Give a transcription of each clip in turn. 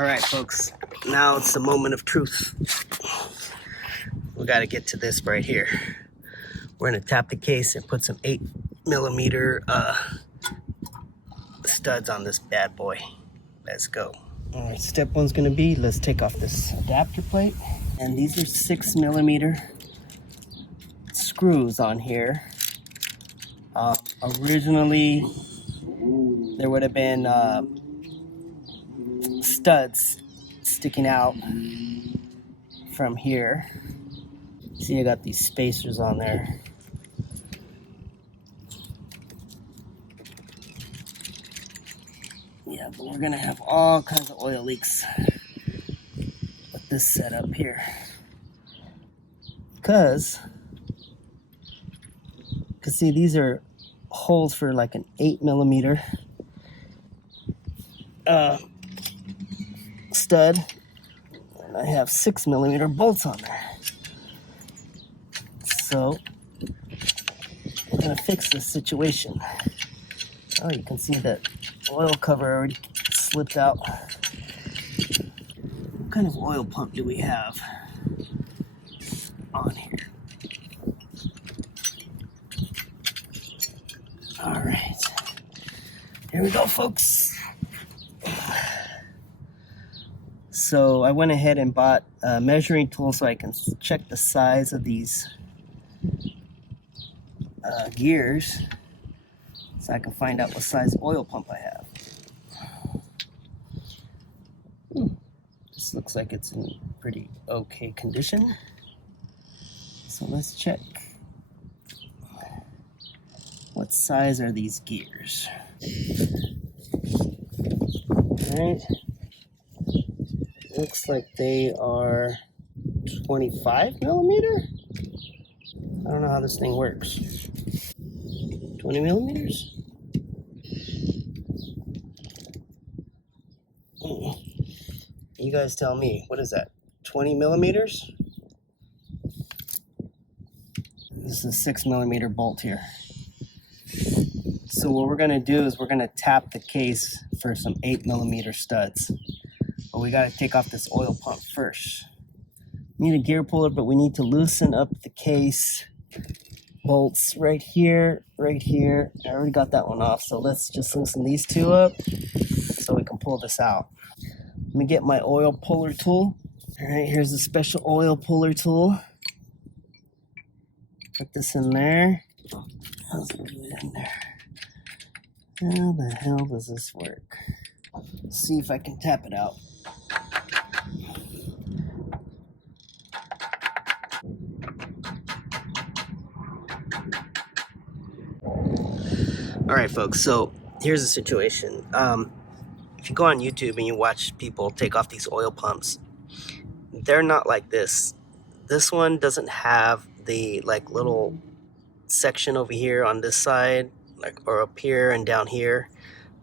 All right, folks, now it's the moment of truth. We got to get to this right here. We're going to tap the case and put some 8mm studs on this bad boy. Let's go. All right, step one's going to be, let's take off this adapter plate. And these are 6mm screws on here. Originally, there would have been studs sticking out from here. See, I got these spacers on there. Yeah, but we're gonna have all kinds of oil leaks with this setup here. Cause see, these are holes for like an 8mm stud, and I have 6mm bolts on there. So we're gonna fix this situation. Oh, you can see that oil cover already slipped out. What kind of oil pump do we have on here? All right, here we go, folks. So I went ahead and bought a measuring tool so I can check the size of these gears, so I can find out what size oil pump I have. This looks like it's in pretty okay condition. So let's check. What size are these gears? Alright. Looks like they are 25mm? I don't know how this thing works. 20mm? You guys tell me, what is that? 20mm? This is a 6mm bolt here. So what we're gonna do is we're gonna tap the case for some 8mm studs. But we gotta take off this oil pump first. We need a gear puller, but we need to loosen up the case bolts right here, right here. I already got that one off, so let's just loosen these two up so we can pull this out. Let me get my oil puller tool. All right, here's a special oil puller tool. Put this in there. How's it get in there? How the hell does this work? Let's see if I can tap it out. All right, folks, so here's the situation. If you go on YouTube and you watch people take off these oil pumps, they're not like this. This one doesn't have the like little section over here on this side, like, or up here and down here,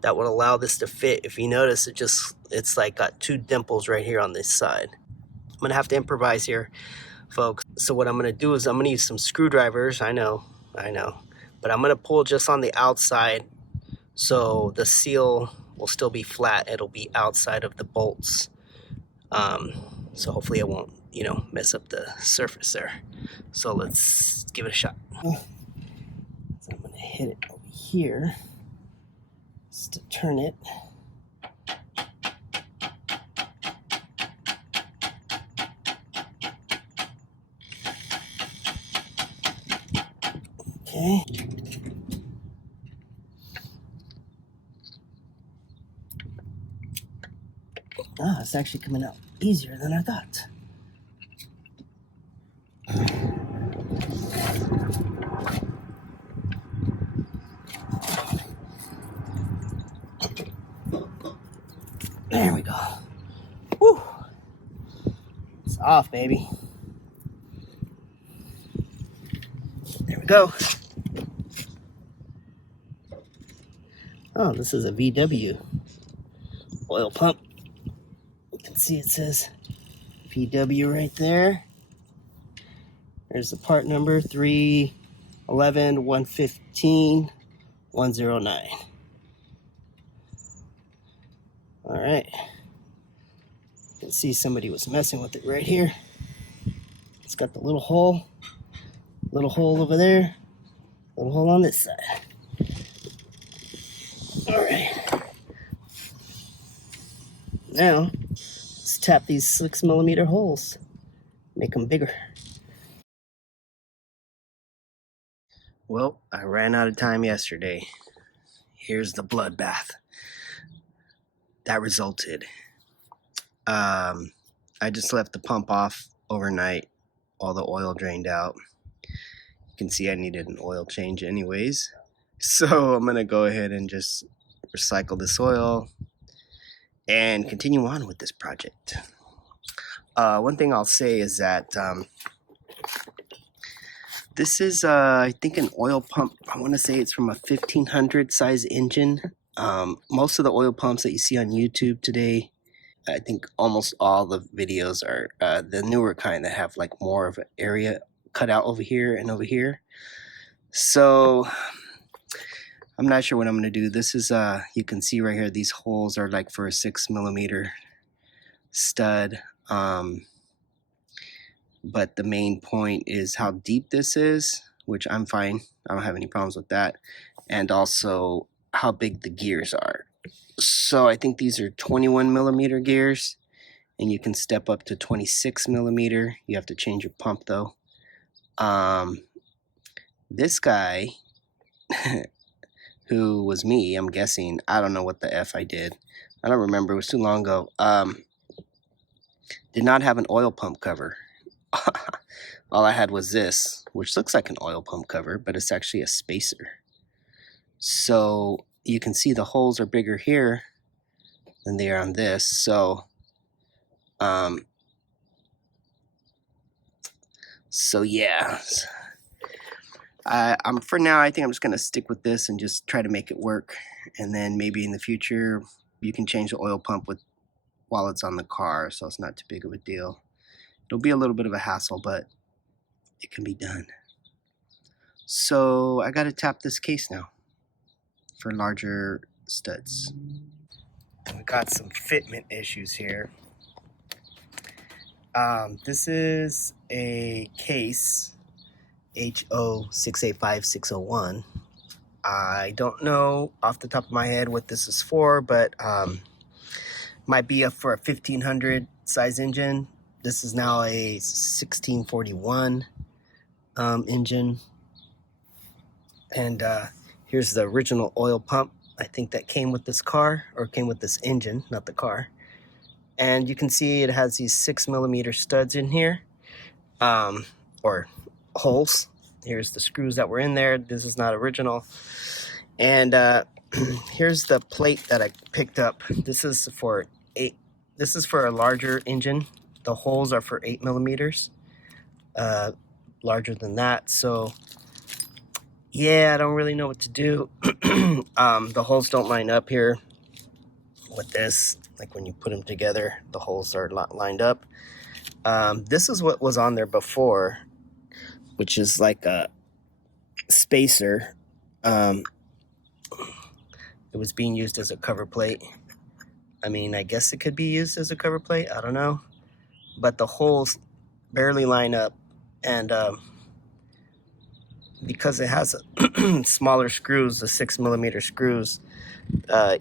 that would allow this to fit. If you notice, it's like got two dimples right here on this side. I'm gonna have to improvise here, folks. So what I'm gonna do is I'm gonna use some screwdrivers. I know, but I'm gonna pull just on the outside, so the seal will still be flat. It'll be outside of the bolts. So hopefully it won't, mess up the surface there. So let's give it a shot. So I'm gonna hit it over here just to turn it. Okay. Ah, it's actually coming out easier than I thought. There we go. Woo! It's off, baby. There we go. Oh, this is a VW oil pump. You can see it says VW right there. There's the part number 311 115 109. All right. can see somebody was messing with it right here. It's got the little hole over there, little hole on this side. All right. Now, let's tap these 6mm holes, make them bigger. Well, I ran out of time yesterday. Here's the bloodbath that resulted. I just left the pump off overnight. All the oil drained out. You can see I needed an oil change anyways. So I'm gonna go ahead and just recycle this oil and continue on with this project. One thing I'll say is that this is, I think, an oil pump. I want to say it's from a 1500 size engine. Most of the oil pumps that you see on YouTube today, I think almost all the videos are the newer kind that have like more of an area cut out over here and over here. So I'm not sure what I'm going to do. This is, you can see right here, these holes are like for a 6mm stud. But the main point is how deep this is, which I'm fine. I don't have any problems with that. And also how big the gears are. So I think these are 21mm gears, and you can step up to 26mm. You have to change your pump though. This guy, who was me, I'm guessing, I don't know what the F I did. I don't remember, it was too long ago. Did not have an oil pump cover. All I had was this, which looks like an oil pump cover, but it's actually a spacer. So you can see the holes are bigger here than they are on this. So, yeah. For now, I think I'm just gonna stick with this and just try to make it work. And then maybe in the future, you can change the oil pump while it's on the car, so it's not too big of a deal. It'll be a little bit of a hassle, but it can be done. So I gotta tap this case now for larger studs. We got some fitment issues here. This is a case HO685601. I don't know off the top of my head what this is for, but might be for a 1500 size engine. This is now a 1641 engine. And here's the original oil pump, I think, that came with this car, or came with this engine, not the car. And you can see it has these 6mm studs in here, or holes. Here's the screws that were in there. This is not original. And here's the plate that I picked up. This is for a larger engine. The holes are for 8mm, larger than that. So yeah, I don't really know what to do. The holes don't line up here with this. Like when you put them together, the holes are not lined up. This is what was on there before, which is like a spacer. It was being used as a cover plate. I mean, I guess it could be used as a cover plate. I don't know. But the holes barely line up. And because it has smaller screws, the 6mm screws,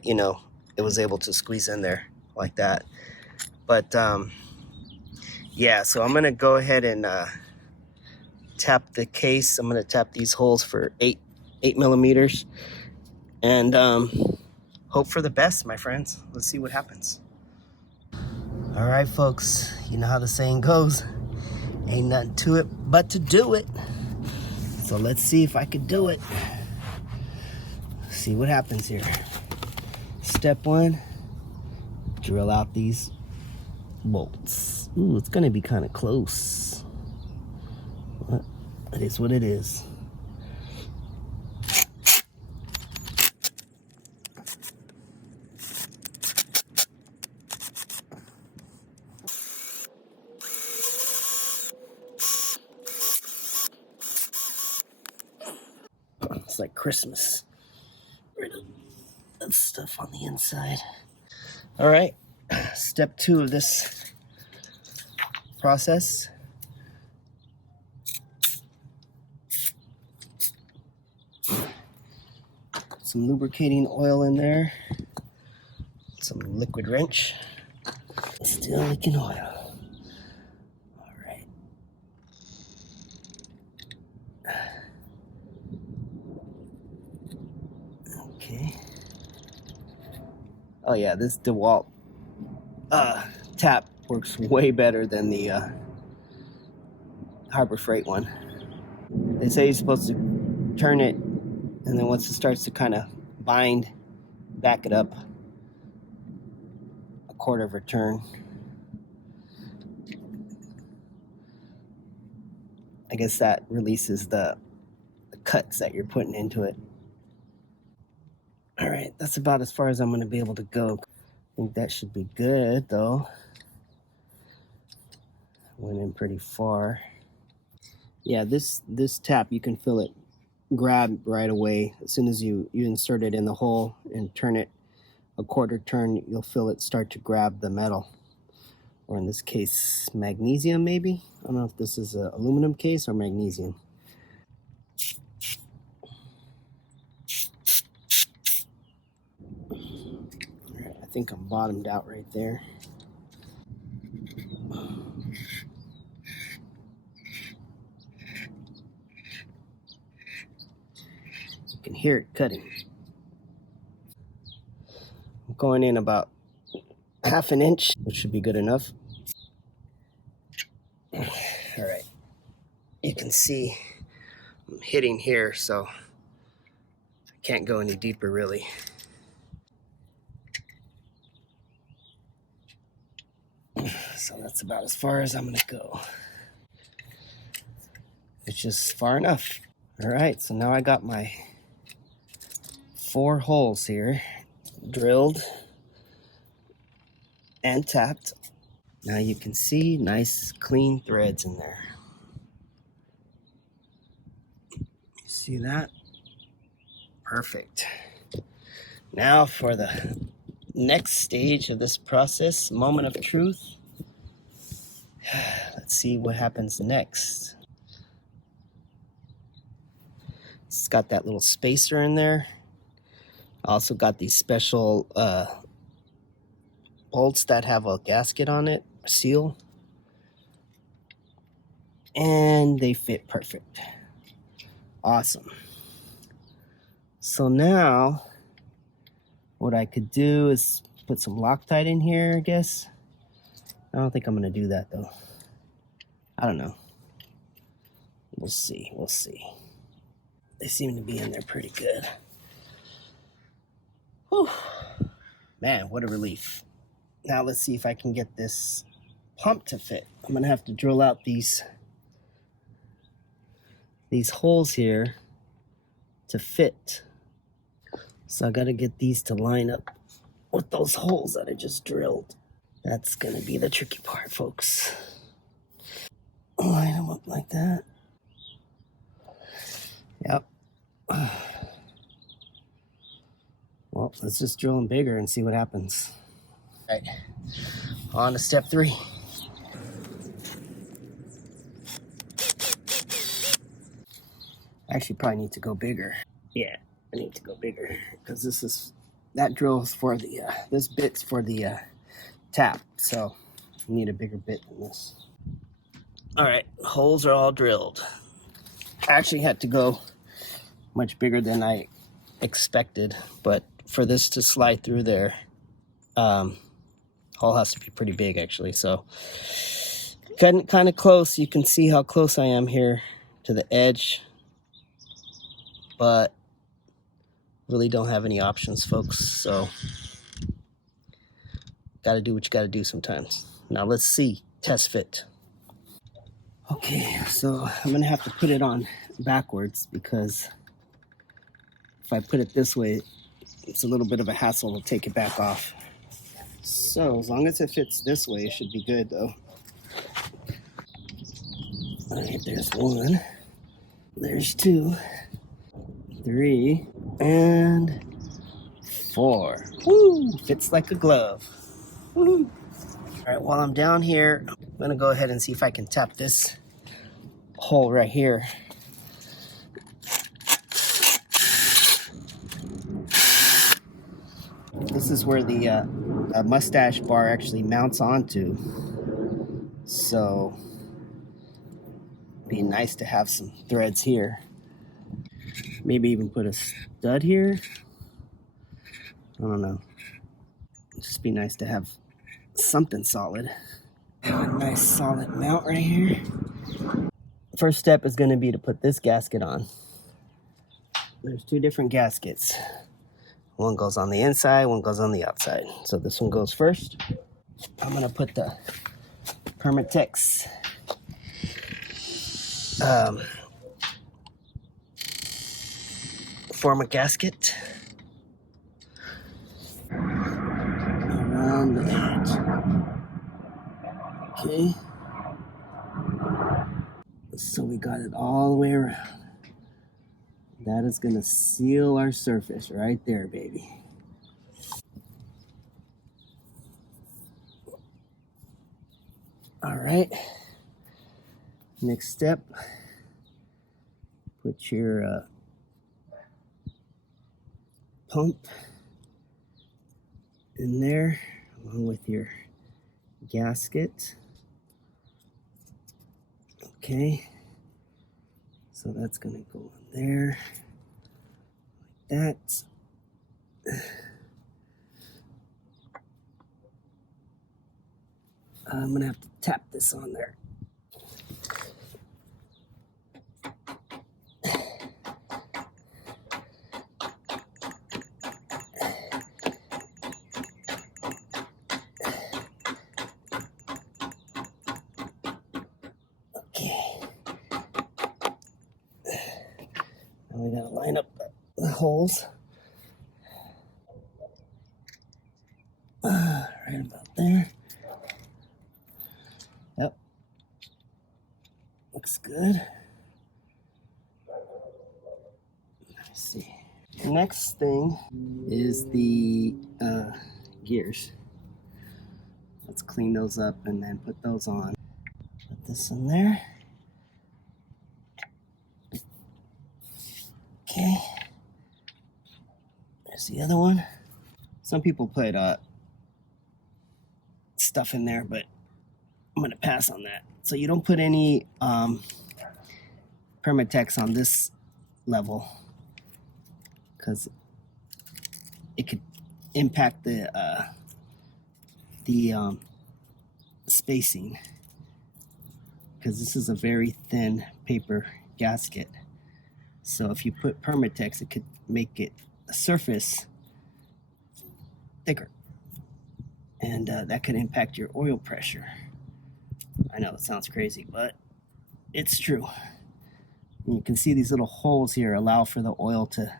you know, it was able to squeeze in there like that. But yeah, so I'm gonna go ahead and tap the case. I'm gonna tap these holes for 8mm, and hope for the best, my friends. Let's see what happens. All right, folks, you know how the saying goes, ain't nothing to it but to do it. So let's see if I could do it. See what happens here. Step 1, drill out these bolts. Ooh, it's gonna be kind of close. But it is what it is. It's like Christmas. Rid of that stuff on the inside. All right, step 2 of this process. Some lubricating oil in there. Some liquid wrench. Still leaking oil. All right. Okay. Oh yeah, this DeWalt tap works way better than the Harbor Freight one. They say you're supposed to turn it, and then once it starts to kind of bind, back it up a quarter of a turn. I guess that releases the cuts that you're putting into it. All right, that's about as far as I'm going to be able to go. I think that should be good, though. Went in pretty far. Yeah, this tap, you can feel it grab right away. As soon as you insert it in the hole and turn it a quarter turn, you'll feel it start to grab the metal. Or in this case, magnesium maybe? I don't know if this is an aluminum case or magnesium. All right, I think I'm bottomed out right there. You can hear it cutting. I'm going in about ½ an inch, which should be good enough. All right, you can see I'm hitting here, so I can't go any deeper really. So that's about as far as I'm gonna go. It's just far enough. All right, so now I got my 4 holes here drilled and tapped. Now you can see nice clean threads in there. You see that? Perfect. Now for the next stage of this process, moment of truth. Let's see what happens next. It's got that little spacer in there. I also got these special bolts that have a gasket on it, a seal, and they fit perfect. Awesome. So now what I could do is put some Loctite in here, I guess. I don't think I'm gonna do that though. I don't know. We'll see. They seem to be in there pretty good. Whew. Man, what a relief. Now let's see if I can get this pump to fit. I'm gonna have to drill out these holes here to fit. So I gotta get these to line up with those holes that I just drilled. That's gonna be the tricky part, folks. Line them up like that. Yep. Well, let's just drill them bigger and see what happens. All right, on to step 3. Actually, probably need to go bigger. Yeah, I need to go bigger because that drill is for the this bit's for the tap, so you need a bigger bit than this. All right, holes are all drilled. I actually had to go much bigger than I expected, but for this to slide through there, hole has to be pretty big actually. So kind of close. You can see how close I am here to the edge, but really don't have any options, folks. So gotta do what you gotta do sometimes. Now let's see, test fit. Okay, so I'm gonna have to put it on backwards because if I put it this way, it's a little bit of a hassle to take it back off. So as long as it fits this way, it should be good though. All right, there's 1, there's 2, 3, and 4. Woo! Fits like a glove. Woo! right, while I'm down here, I'm gonna go ahead and see if I can tap this hole right here. This is where the mustache bar actually mounts onto. So it'd be nice to have some threads here. Maybe even put a stud here. I don't know. It'd just be nice to have something solid. A nice solid mount right here. First step is going to be to put this gasket on. There's two different gaskets. One goes on the inside, one goes on the outside. So this one goes first. I'm going to put the Permatex form a gasket around the edge. Okay. So we got it all the way around. That is going to seal our surface right there, baby. All right. Next step, put your pump in there along with your gasket. Okay. So that's going to go in there like that. I'm going to have to tap this on there. Okay. Now we got to line up the holes. Right about there. Yep. Looks good. Let's see. The next thing is the gears. Let's clean those up and then put those on. Put this in there. Okay. There's the other one. Some people put stuff in there, but I'm going to pass on that. So you don't put any Permatex on this level because it could impact the spacing, because this is a very thin paper gasket. So if you put Permatex, it could make it a surface thicker, and that could impact your oil pressure. I know it sounds crazy, but it's true. And you can see these little holes here allow for the oil to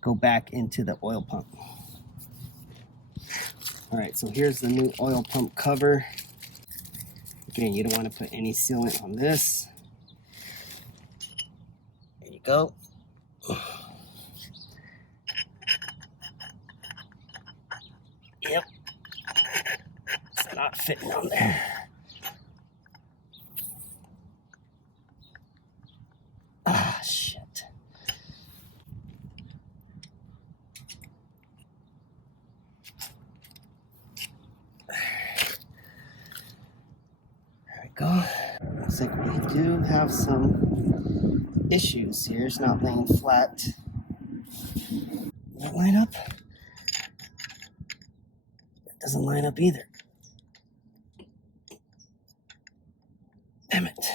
go back into the oil pump. All right, so here's the new oil pump cover. Again, you don't want to put any sealant on this. There you go. Yep. It's not fitting on there. Ah, shit. There we go. Looks like we do have some issues here. It's not laying flat. Does that line up? It doesn't line up either. Damn it.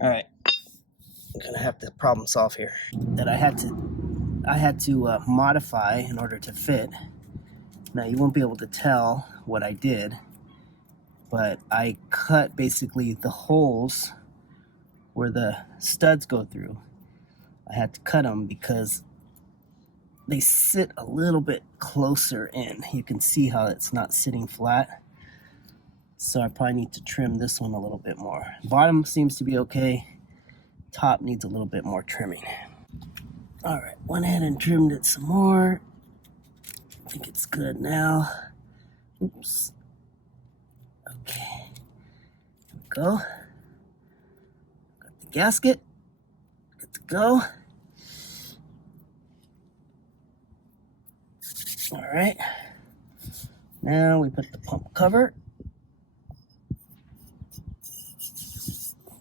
All right. I'm gonna have to problem solve here. That I had to modify in order to fit. Now you won't be able to tell what I did, but I cut basically the holes where the studs go through. I had to cut them because they sit a little bit closer in. You can see how it's not sitting flat. So I probably need to trim this one a little bit more. Bottom seems to be okay. Top needs a little bit more trimming. All right, went ahead and trimmed it some more. I think it's good now. Oops. go. Got the gasket. Good to go. All right. Now we put the pump cover.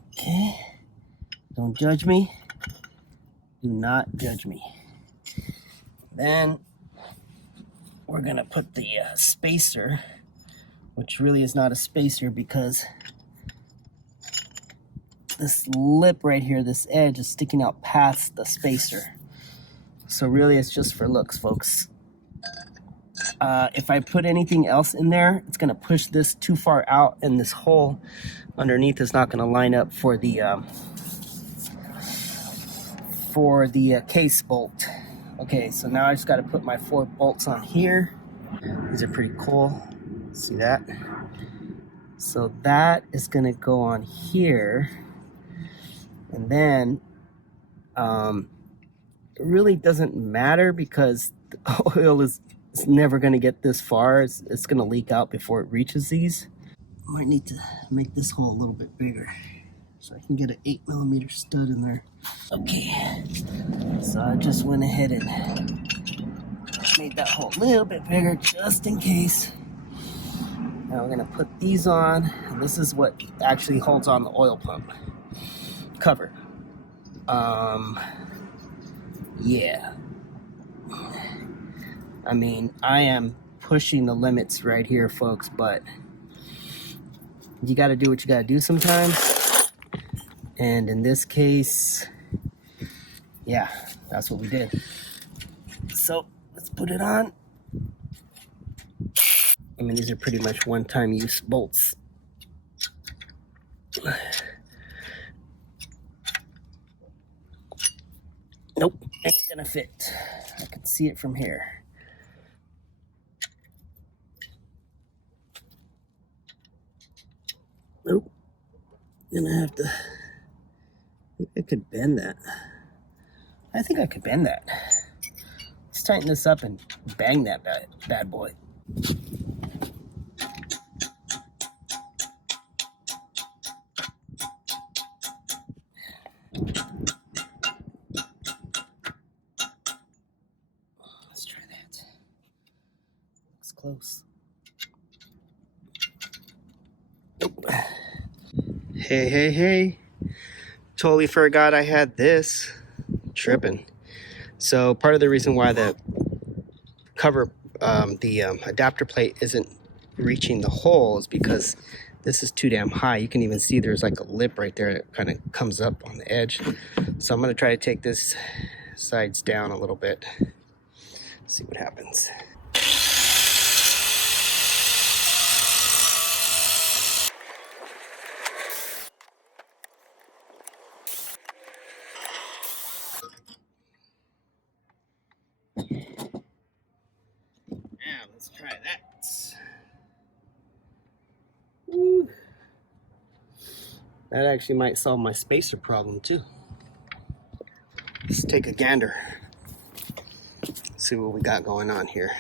Okay. Don't judge me. Do not judge me. Then we're gonna put the spacer, which really is not a spacer because this lip right here, this edge is sticking out past the spacer. So really it's just for looks, folks. If I put anything else in there, it's gonna push this too far out, and this hole underneath is not gonna line up for the case bolt. Okay, so now I just gotta put my 4 bolts on here. These are pretty cool. See that? So that is gonna go on here. And then it really doesn't matter because the oil is never gonna get this far. It's gonna leak out before it reaches these. Might need to make this hole a little bit bigger so I can get an 8mm stud in there. Okay, so I just went ahead and made that hole a little bit bigger just in case. Now we're gonna put these on, and this is what actually holds on the oil pump cover. Yeah. I mean, I am pushing the limits right here, folks, but you gotta do what you gotta do sometimes. And in this case, yeah, that's what we did. So let's put it on. I mean, these are pretty much one-time use bolts. Nope, ain't gonna fit. I can see it from here. Nope. Gonna have to. I could bend that. I think I could bend that. Let's tighten this up and bang that bad boy. Let's try that. Looks close. Nope. Hey. Totally forgot I had this. Tripping. So part of the reason why the cover, the adapter plate isn't reaching the hole is because this is too damn high. You can even see there's like a lip right there that kind of comes up on the edge. So I'm gonna try to take this sides down a little bit. See what happens. Now let's try that. Woo. That actually might solve my spacer problem too. Let's take a gander. See what we got going on here.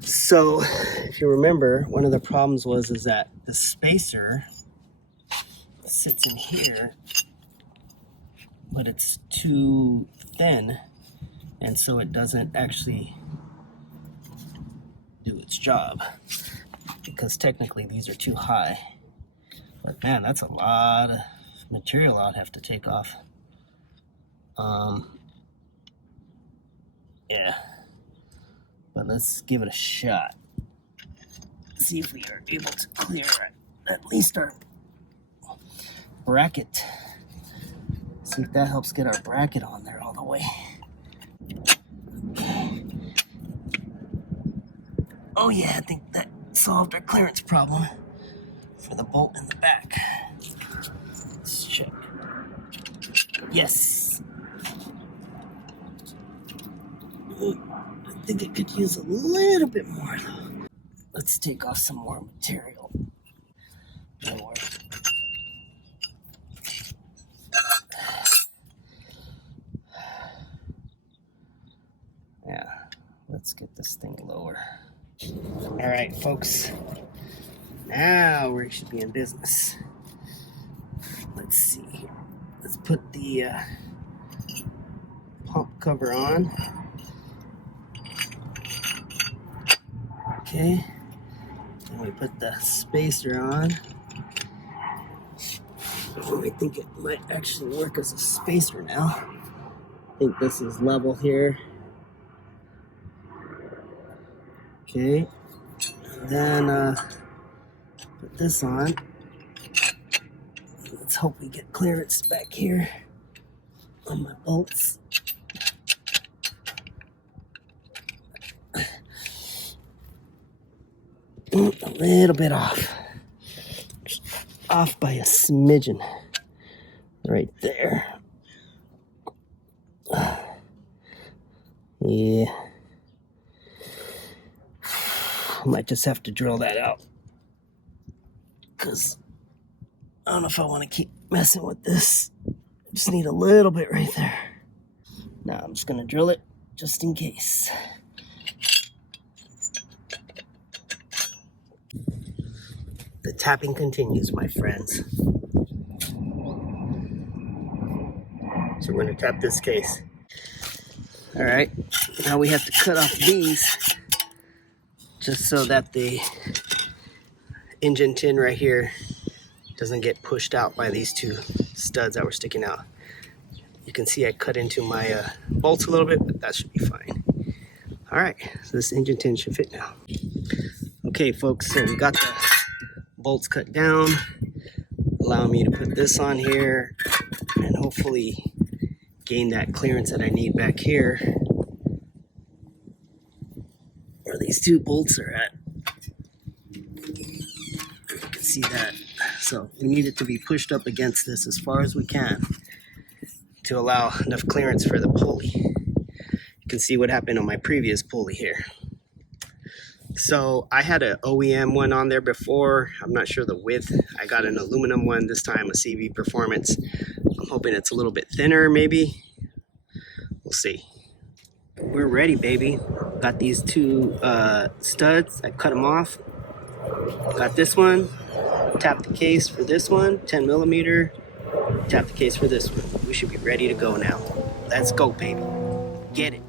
So, if you remember, one of the problems is that the spacer sits in here, but it's too thin, and so it doesn't actually do its job because technically these are too high. But man, that's a lot of material I'd have to take off. Yeah, but let's give it a shot. See if we are able to clear at least our bracket. See if that helps get our bracket on there all the way. Okay. Oh yeah, I think that solved our clearance problem for the bolt in the back. Let's check. Yes. I think it could use a little bit more though. Let's take off some more material. Yeah, let's get this thing lower. All right, folks. Now we should be in business. Let's see. Let's put the pump cover on. Okay. Then we put the spacer on. I think it might actually work as a spacer now. I think this is level here. Okay. Then put this on. Let's hope we get clearance back here on my bolts. A little bit off. Just off by a smidgen. Right there. Yeah. I might just have to drill that out. Because I don't know if I want to keep messing with this. I just need a little bit right there. Now I'm just going to drill it just in case. The tapping continues, my friends. So we're going to tap this case. All right, now we have to cut off these just so that the engine tin right here doesn't get pushed out by these two studs that were sticking out. You can see I cut into my bolts a little bit, but that should be fine. All right, so this engine tin should fit now. Okay, folks, so we got the bolts cut down, allowing me to put this on here and hopefully gain that clearance that I need back here where these two bolts are at. You can see that. So we need it to be pushed up against this as far as we can to allow enough clearance for the pulley. You can see what happened on my previous pulley here. So I had an OEM one on there before. I'm not sure the width. I got an aluminum one this time, a CV Performance. I'm hoping it's a little bit thinner maybe. We'll see. We're ready, baby. Got these two studs. I cut them off. Got this one. Tap the case for this one, 10 millimeter. Tap the case for this one. We should be ready to go now. Let's go, baby. Get it.